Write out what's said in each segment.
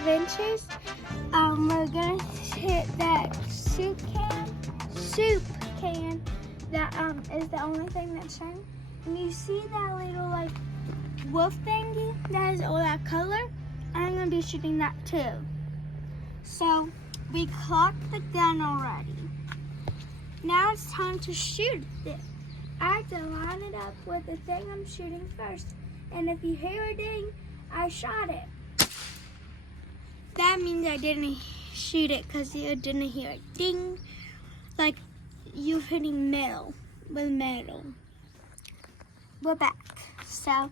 Adventures. We're gonna hit that soup can that is the only thing that's shiny. And you see that little like wolf thingy that has all that color? I'm gonna be shooting that too. So we clocked the gun already. Now it's time to shoot it. I have to line it up with the thing I'm shooting first. And if you hear a ding, I shot it. That means I didn't shoot it because you didn't hear a ding. Like you hitting metal with metal. We're back. So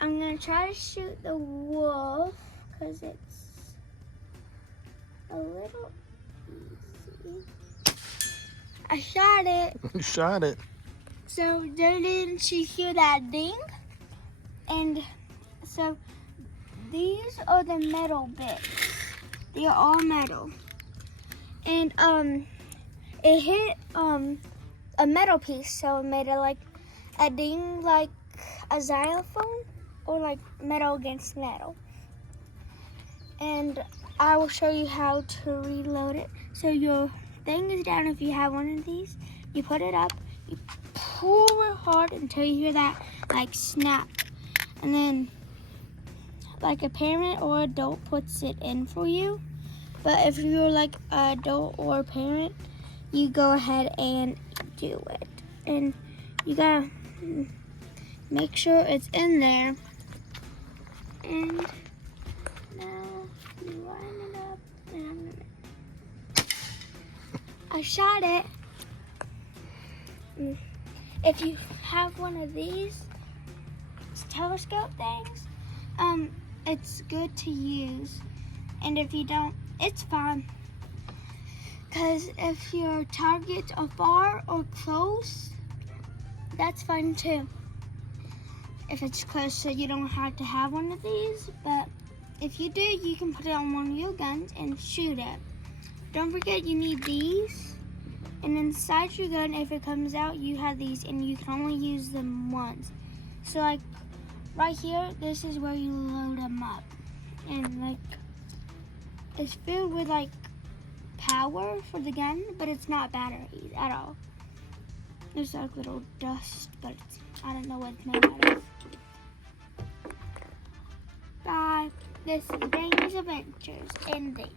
I'm gonna try to shoot the wolf because it's a little easy. I shot it. You shot it. So didn't you hear that ding? And so these are the metal bits. They are all metal. And it hit a metal piece, so it made it like a ding, like a xylophone, or like metal against metal. And I will show you how to reload it. So your thing is down. If you have one of these, you put it up, you pull it hard until you hear that like snap, and then like a parent or adult puts it in for you. But if you're like an adult or a parent, you go ahead and do it. And you gotta make sure it's in there. And now you line it up and I shot it. If you have one of these telescope things, it's good to use. And if you don't, it's fine. Because if your targets are far or close, that's fine too. If it's close, so you don't have to have one of these. But if you do, you can put it on one of your guns and shoot it. Don't forget you need these. And inside your gun, if it comes out, you have these, and you can only use them once. So like right here, this is where you load them up. And like it's filled with like power for the gun, but it's not batteries at all. There's like little dust, but I don't know what it's made out of. Bye. This is Ramey's Adventures ending.